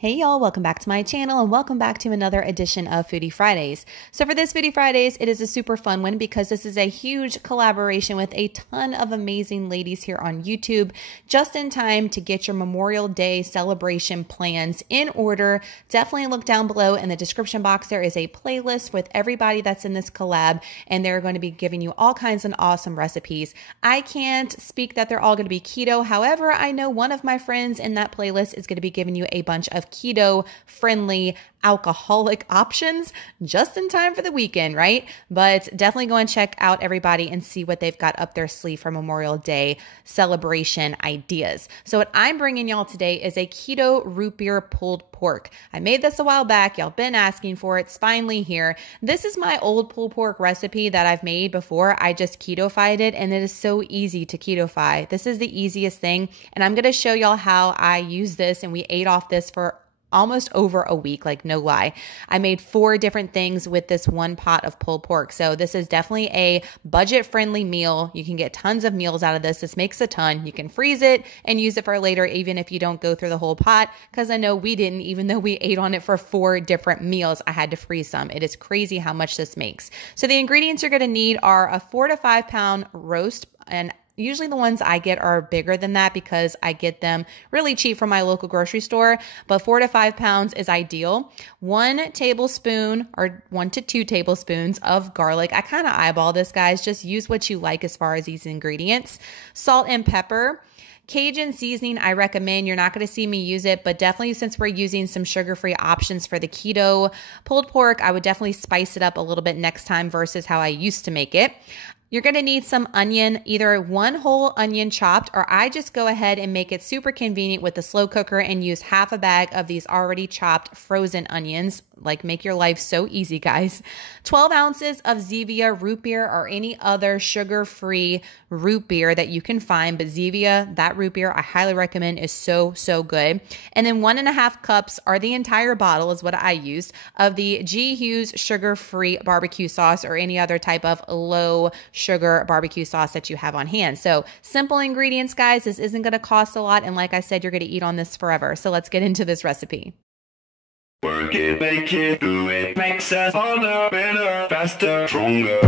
Hey y'all, welcome back to my channel and welcome back to another edition of Foodie Fridays. So for this Foodie Fridays, it is a super fun one because this is a huge collaboration with a ton of amazing ladies here on YouTube, just in time to get your Memorial Day celebration plans in order. Definitely look down below in the description box. There is a playlist with everybody that's in this collab, and they're going to be giving you all kinds of awesome recipes. I can't speak that they're all going to be keto. However, I know one of my friends in that playlist is going to be giving you a bunch of keto-friendly alcoholic options just in time for the weekend, right? But definitely go and check out everybody and see what they've got up their sleeve for Memorial Day celebration ideas. So what I'm bringing y'all today is a keto root beer pulled pork. I made this a while back. Y'all been asking for it. It's finally here. This is my old pulled pork recipe that I've made before. I just keto-fied it, and it is so easy to keto-fy. This is the easiest thing, and I'm going to show y'all how I use this, and we ate off this for almost over a week, like no lie. I made 4 different things with this one pot of pulled pork. So this is definitely a budget-friendly meal. You can get tons of meals out of this. This makes a ton. You can freeze it and use it for later, even if you don't go through the whole pot, because I know we didn't, even though we ate on it for 4 different meals, I had to freeze some. It is crazy how much this makes. So the ingredients you're going to need are a 4 to 5 pound roast, and usually the ones I get are bigger than that because I get them really cheap from my local grocery store, but 4 to 5 pounds is ideal. 1 tablespoon or 1 to 2 tablespoons of garlic. I kind of eyeball this, guys. Just use what you like as far as these ingredients. Salt and pepper. Cajun seasoning, I recommend. You're not going to see me use it, but definitely since we're using some sugar-free options for the keto pulled pork, I would definitely spice it up a little bit next time versus how I used to make it. You're going to need some onion, either 1 whole onion chopped, or I just go ahead and make it super convenient with the slow cooker and use half a bag of these already chopped frozen onions. Like, make your life so easy, guys. 12 ounces of Zevia root beer or any other sugar-free root beer that you can find, but Zevia, that root beer, I highly recommend, is so, so good. And then 1.5 cups, or the entire bottle is what I used, of the Hughes sugar-free barbecue sauce or any other type of low sugar barbecue sauce that you have on hand. So simple ingredients, guys. This isn't going to cost a lot, and like I said, you're going to eat on this forever. So let's get into this recipe. Work it, make it, do it, makes us harder, better, faster, stronger.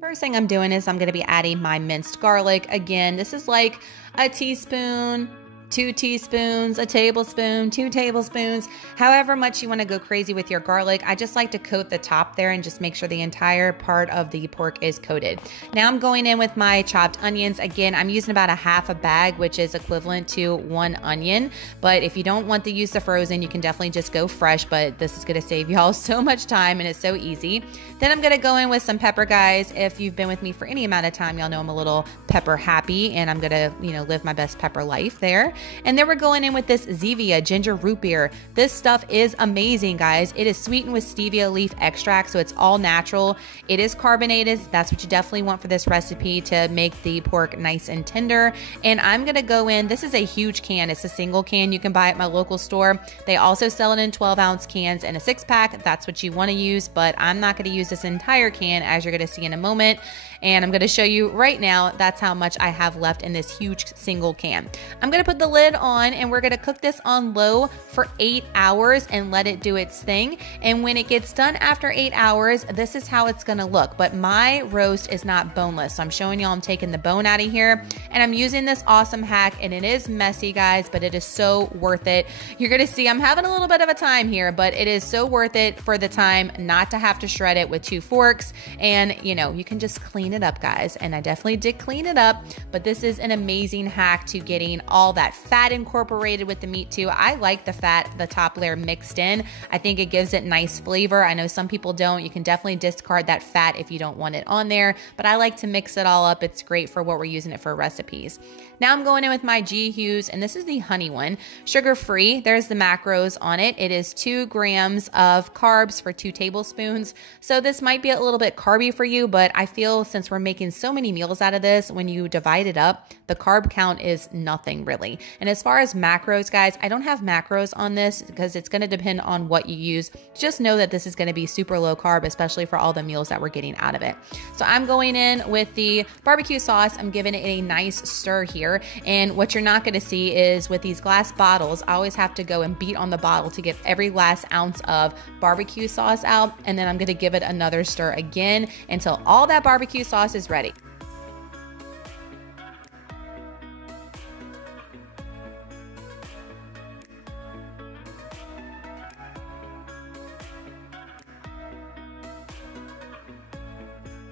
First thing I'm doing is I'm going to be adding my minced garlic. Again, this is like a teaspoon, 2 teaspoons, a tablespoon, 2 tablespoons, however much you want to go crazy with your garlic. I just like to coat the top there and just make sure the entire part of the pork is coated. Now I'm going in with my chopped onions. Again, I'm using about a half a bag, which is equivalent to 1 onion. But if you don't want to use the frozen, you can definitely just go fresh, but this is going to save y'all so much time and it's so easy. Then I'm going to go in with some pepper, guys. If you've been with me for any amount of time, y'all know I'm a little pepper happy, and I'm going to, live my best pepper life there. And then we're going in with this Zevia ginger root beer. This stuff is amazing, guys. It is sweetened with stevia leaf extract, so it's all natural. It is carbonated. That's what you definitely want for this recipe to make the pork nice and tender. And I'm going to go in, this is a huge can. It's a single can you can buy at my local store. They also sell it in 12-ounce cans and a 6-pack. That's what you want to use, but I'm not going to use this entire can, as you're going to see in a moment. And I'm going to show you right now, that's how much I have left in this huge single can. I'm going to put the lid on, and we're going to cook this on low for 8 hours and let it do its thing. And when it gets done after 8 hours, this is how it's going to look. But my roast is not boneless, so I'm showing y'all I'm taking the bone out of here, and I'm using this awesome hack, and it is messy, guys, but it is so worth it. You're going to see I'm having a little bit of a time here, but it is so worth it for the time not to have to shred it with 2 forks. And you can just clean it up, guys. And I definitely did clean it up, but this is an amazing hack to getting all that fat incorporated with the meat too. I like the fat, the top layer mixed in. I think it gives it nice flavor. I know some people don't. You can definitely discard that fat if you don't want it on there, but I like to mix it all up. It's great for what we're using it for recipes. Now I'm going in with my Hughes, and this is the honey one, sugar-free. There's the macros on it. It is 2 grams of carbs for 2 tablespoons. So this might be a little bit carby for you, but I feel since since we're making so many meals out of this, when you divide it up, the carb count is nothing really. And as far as macros, guys, I don't have macros on this because it's going to depend on what you use. Just know that this is going to be super low carb, especially for all the meals that we're getting out of it. So I'm going in with the barbecue sauce. I'm giving it a nice stir here. And what you're not going to see is with these glass bottles, I always have to go and beat on the bottle to get every last ounce of barbecue sauce out. And then I'm going to give it another stir again until all that barbecue sauce is ready.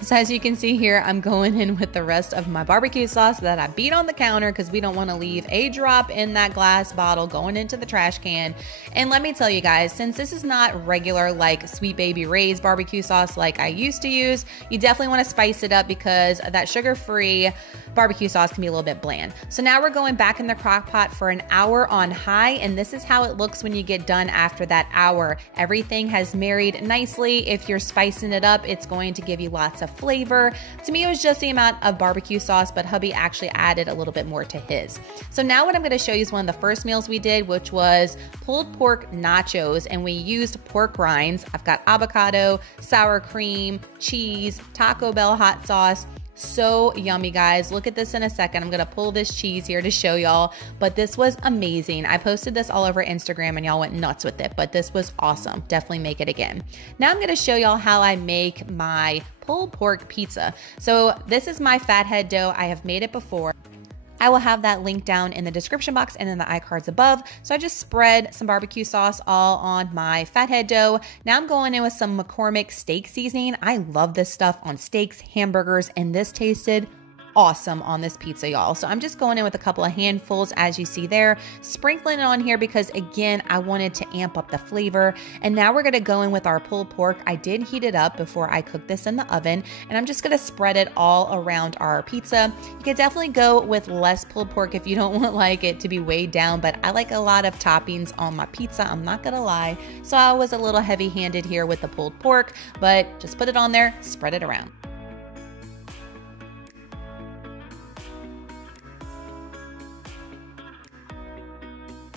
So as you can see here, I'm going in with the rest of my barbecue sauce that I beat on the counter because we don't want to leave a drop in that glass bottle going into the trash can. And let me tell you guys, since this is not regular like Sweet Baby Ray's barbecue sauce like I used to use, you definitely want to spice it up because that sugar-free barbecue sauce can be a little bit bland. So now we're going back in the crock pot for an hour on high, and this is how it looks when you get done after that hour. Everything has married nicely. If you're spicing it up, it's going to give you lots of flavor. To me, it was just the amount of barbecue sauce, but hubby actually added a little bit more to his. So now what I'm going to show you is one of the first meals we did, which was pulled pork nachos, and we used pork rinds. I've got avocado, sour cream, cheese, Taco Bell hot sauce. So yummy, guys. Look at this in a second. I'm going to pull this cheese here to show y'all, but this was amazing. I posted this all over Instagram and y'all went nuts with it, but this was awesome. Definitely make it again. Now I'm going to show y'all how I make my pulled pork pizza. So this is my Fathead dough. I have made it before. I will have that link down in the description box and in the iCards above. So I just spread some barbecue sauce all on my Fathead dough. Now I'm going in with some McCormick steak seasoning. I love this stuff on steaks, hamburgers, and this tasted awesome on this pizza, y'all. So I'm just going in with a couple of handfuls, as you see there, sprinkling it on here because again, I wanted to amp up the flavor. And now we're gonna go in with our pulled pork. I did heat it up before I cooked this in the oven, and I'm just gonna spread it all around our pizza. You could definitely go with less pulled pork if you don't want like it to be weighed down, but I like a lot of toppings on my pizza, I'm not gonna lie. So I was a little heavy-handed here with the pulled pork, but just put it on there, spread it around.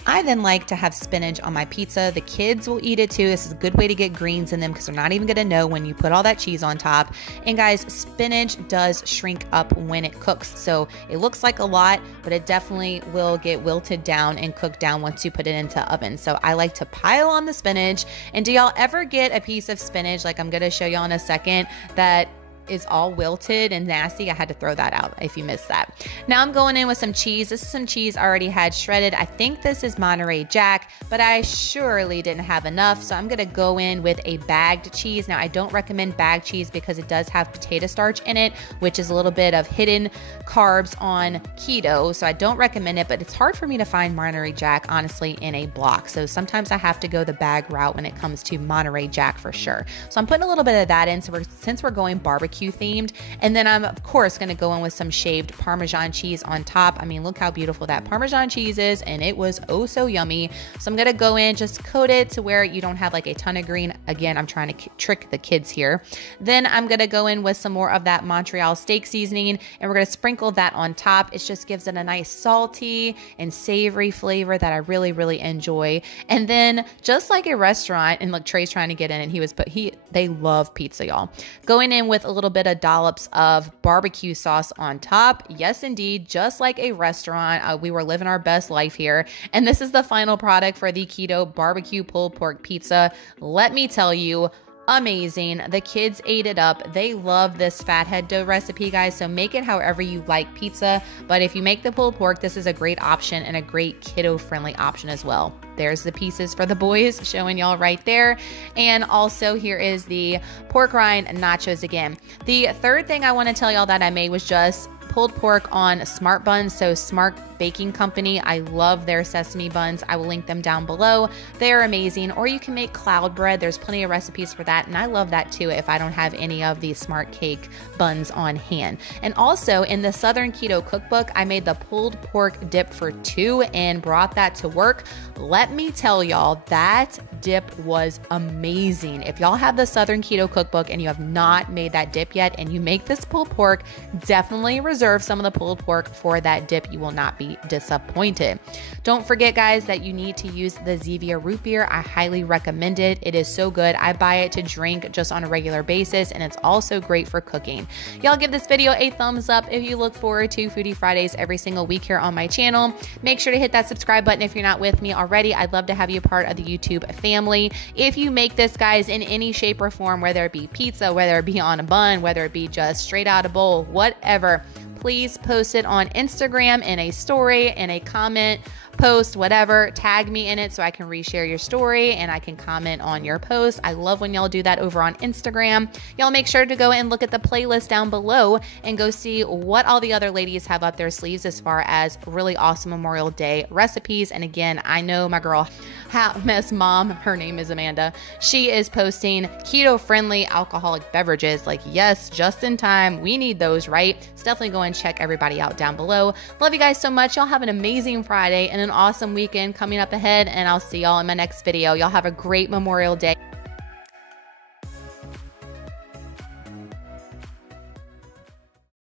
I then like to have spinach on my pizza. The kids will eat it too. This is a good way to get greens in them because they're not even gonna know when you put all that cheese on top. And guys, spinach does shrink up when it cooks. So it looks like a lot, but it definitely will get wilted down and cooked down once you put it into the oven. So I like to pile on the spinach. And do y'all ever get a piece of spinach, like I'm gonna show y'all in a second, that is all wilted and nasty? I had to throw that out if you missed that. Now I'm going in with some cheese. This is some cheese I already had shredded. I think this is Monterey Jack, but I surely didn't have enough. So I'm gonna go in with a bagged cheese. Now I don't recommend bagged cheese because it does have potato starch in it, which is a little bit of hidden carbs on keto. So I don't recommend it, but it's hard for me to find Monterey Jack, honestly, in a block. So sometimes I have to go the bag route when it comes to Monterey Jack for sure. So I'm putting a little bit of that in. So since we're going barbecue themed, and then I'm of course going to go in with some shaved Parmesan cheese on top. I mean, look how beautiful that Parmesan cheese is, and it was oh so yummy. So I'm going to go in, just coat it to where you don't have like a ton of green. Again, I'm trying to trick the kids here. Then I'm going to go in with some more of that Montreal steak seasoning, and we're going to sprinkle that on top. It just gives it a nice salty and savory flavor that I really, really enjoy. And then just like a restaurant, and look, Trey's trying to get in, and they love pizza, y'all. Going in with a little bit of dollops of barbecue sauce on top. Yes, indeed, just like a restaurant. We were living our best life here. And this is the final product for the keto barbecue pulled pork pizza. Let me tell you, amazing. The kids ate it up. They love this Fathead dough recipe, guys. So make it however you like pizza. But if you make the pulled pork, this is a great option and a great keto friendly option as well. There's the pieces for the boys showing y'all right there. And also here is the pork rind nachos again. The third thing I want to tell y'all that I made was just pulled pork on Smartbuns, so Smart Baking Company. I love their sesame buns. I will link them down below. They're amazing. Or you can make cloud bread. There's plenty of recipes for that, and I love that too if I don't have any of these Smart Cake buns on hand. And also in the Southern Keto Cookbook, I made the pulled pork dip for 2 and brought that to work. Let me tell y'all, that dip was amazing. If y'all have the Southern Keto Cookbook and you have not made that dip yet and you make this pulled pork, definitely reserve some of the pulled pork for that dip. You will not be disappointed. Don't forget, guys, that you need to use the Zevia root beer. I highly recommend it. It is so good. I buy it to drink just on a regular basis, and it's also great for cooking. Y'all give this video a thumbs up if you look forward to Foodie Fridays every single week here on my channel. Make sure to hit that subscribe button if you're not with me already. I'd love to have you part of the YouTube family. If you make this, guys, in any shape or form, whether it be pizza, whether it be on a bun, whether it be just straight out of bowl, whatever, please post it on Instagram in a story, in a comment, post, whatever. Tag me in it so I can reshare your story and I can comment on your post. I love when y'all do that over on Instagram. Y'all make sure to go and look at the playlist down below and go see what all the other ladies have up their sleeves as far as really awesome Memorial Day recipes. And again, I know my girl, Hot Mess Mom, her name is Amanda. She is posting keto-friendly alcoholic beverages. Like, yes, just in time. We need those, right? So definitely go and check everybody out down below. Love you guys so much. Y'all have an amazing Friday and an awesome weekend coming up ahead, and I'll see y'all in my next video. Y'all have a great Memorial Day.